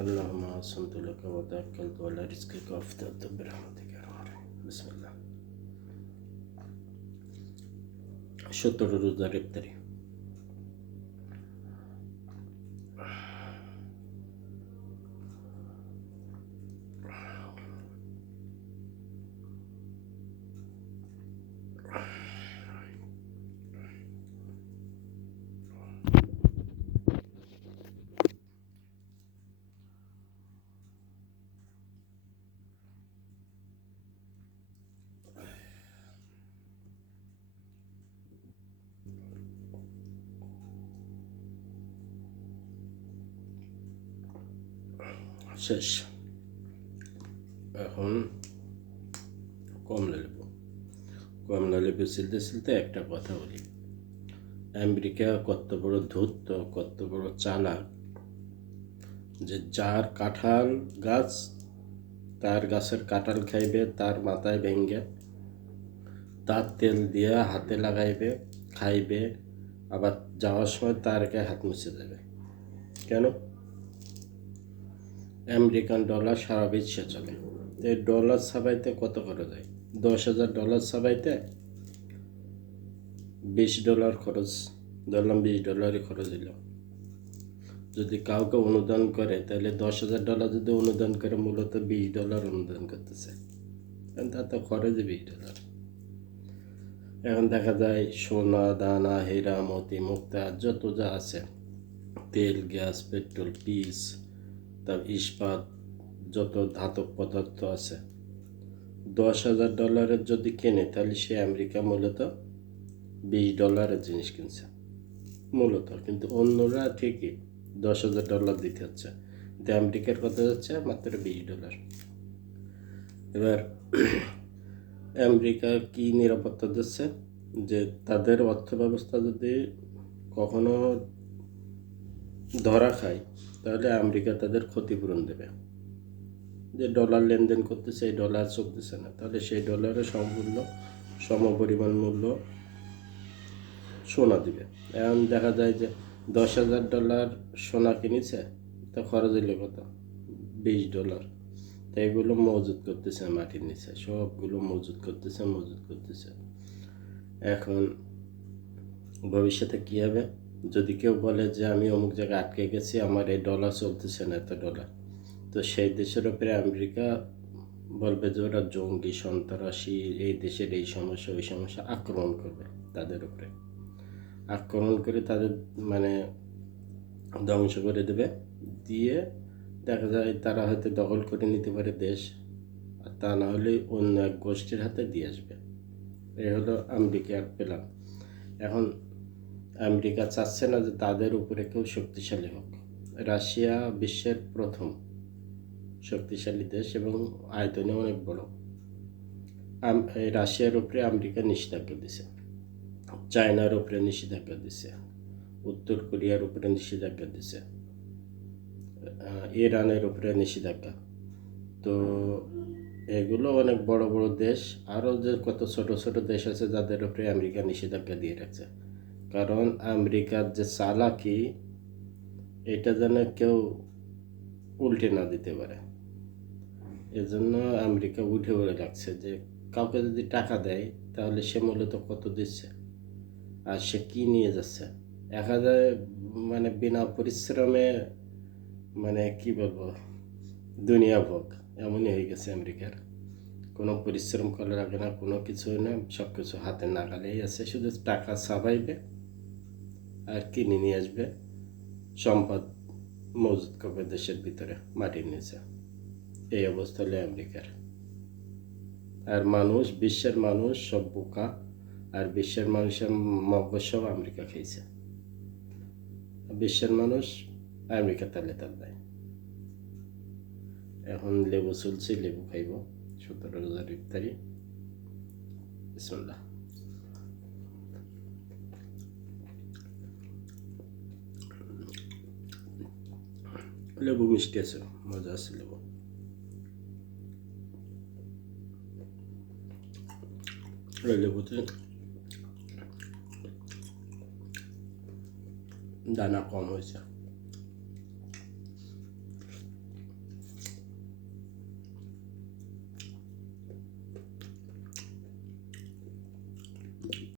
اللهم عصمت لك وتوكلت ولا رزقك وافطرت برحمتك يا رب بسم الله. شطر الرزق ربتري শেষ এখন কমলা লেবু কমলা লেবু সিলতে সিলতে একটা কথা বলি আমেরিকা কত বড় ধূর্ত কত বড় চালাক যে যার কাঁঠাল গাছ তার গাছের কাঁঠাল খাইবে তার মাথায় ভেঙ্গে তার তেল দিয়ে হাতে লাগাইবে খাইবে আবার যাওয়ার সময় তার গায়ে হাত মুছে দেবে কেন আমেরিকান ডলার সারা বিশ্বে চলে। এই ডলার ছাপাইতে কত খরচ হয়? দশ হাজার ডলার ছাপাইতে বিশ ডলার খরচ। ধরলাম বিশ ডলারই খরচ হইল। যদি কাউকে অনুদান করে, তাহলে দশ হাজার ডলার যদি অনুদান করে, মূলত বিশ ডলার অনুদান করতেছে। কারণ তার তো খরচই বিশ ডলার। এখন দেখা যায় সোনা, দানা হীরা মতি মুক্তা, যত যা আছে, তেল, গ্যাস, পেট্রোল, পিস তার ইস্পাত যত ধাতব পদার্থ আছে। দশ হাজার ডলারের যদি কেনে, তাহলে সে আমেরিকা মূলত বিশ ডলারের জিনিস কিনছে। মূলত, কিন্তু অন্যরা ঠিকই দশ হাজার ডলার দিতে হচ্ছে। কিন্তু আমেরিকার কথা যাচ্ছে মাত্র বিশ ডলার। এবার আমেরিকা কি নিরাপত্তা দিচ্ছে? যে তাদের অর্থ ব্যবস্থা যদি কখনো ধরা খায় তাহলে আমেরিকা তাদের ক্ষতিপূরণ দেবে। যে ডলার লেনদেন করতেছে, এই ডলার চলতেছে না। তাহলে সেই ডলারের সম্পূর্ণ সমপরিমাণ মূল্য সোনা দিবে। এখন দেখা যায় যে দশ হাজার ডলার সোনা কিনেছে, তা খরচ হইলে কত? বিশ ডলার তো এগুলো মজুত করতেছে মাটির নিচে। সবগুলো মজুত করতেছে মজুত করতেছে। এখন ভবিষ্যতে কী হবে? যদি কেউ বলে যে আমি অমুক জায়গায় আটকে গেছি, আমার এই ডলার চলতেছে না এত ডলার তো সেই দেশের ওপরে আমেরিকা বলবে যে ওরা জঙ্গি, সন্ত্রাসী, এই দেশের এই সমস্যা, ওই সমস্যা আক্রমণ করবে তাদের উপরে। আক্রমণ করে তাদের মানে ধ্বংস করে দেবে। দিয়ে দেখা যায় তারা হয়তো দখল করে নিতে পারে দেশ, আর তা না হলে অন্য এক গোষ্ঠীর হাতে দিয়ে আসবে। এই হলো আমেরিকার প্ল্যান এখন আমেরিকা চাচ্ছে না যে তাদের উপরে কেউ শক্তিশালী হোক। রাশিয়া বিশ্বের প্রথম শক্তিশালী দেশ এবং আয়তনে অনেক বড়। রাশিয়ার উপরে আমেরিকা নিষেধাজ্ঞা দিছে। চায়নার উপরে নিষেধাজ্ঞা দিছে। উত্তর কোরিয়ার উপরে নিষেধাজ্ঞা দিছে। ইরানের উপরে নিষেধাজ্ঞা। তো এগুলো অনেক বড় বড় দেশ। আরও যে কত ছোট ছোট দেশ আছে, যাদের উপরে আমেরিকা নিষেধাজ্ঞা দিয়ে রাখছে। কারণ আমেরিকার যে চালাকি, এটা যেন কেউ উল্টে না দিতে পারে। এজন্য আমেরিকা উঠে পড়ে লাগছে যে, কাউকে যদি টাকা দেয়, তাহলে সে মূলত কত দিচ্ছে? আর সে কী নিয়ে যাচ্ছে? দেখা যায় মানে বিনা পরিশ্রমে মানে কি বলব, দুনিয়া ভোগ। এমনই হয়ে গেছে আমেরিকার। কোনো পরিশ্রম করা লাগে না, কোনো কিছু না সব কিছু হাতে নাগালেই আছে। শুধু টাকা সাবাইবে আর কিনে নিয়ে আসবে সম্পদ মজুত করবে দেশের ভিতরে, মাটির নিচে। এই অবস্থা হলে আমেরিকার। আর মানুষ, বিশ্বের মানুষ সব বোকা, আর বিশ্বের মানুষের মগজ সব আমেরিকা খেয়েছে। বিশ্বের মানুষ আমেরিকা তালে তাল দেয়। এখন লেবু চলছে, লেবু খাইব। সতেরো হাজার ইফতারি। বিসমুল্লাহ। লেবু মিষ্টি আছে মজা আছে লেবু এই লেবুতে দানা কম হয়েছে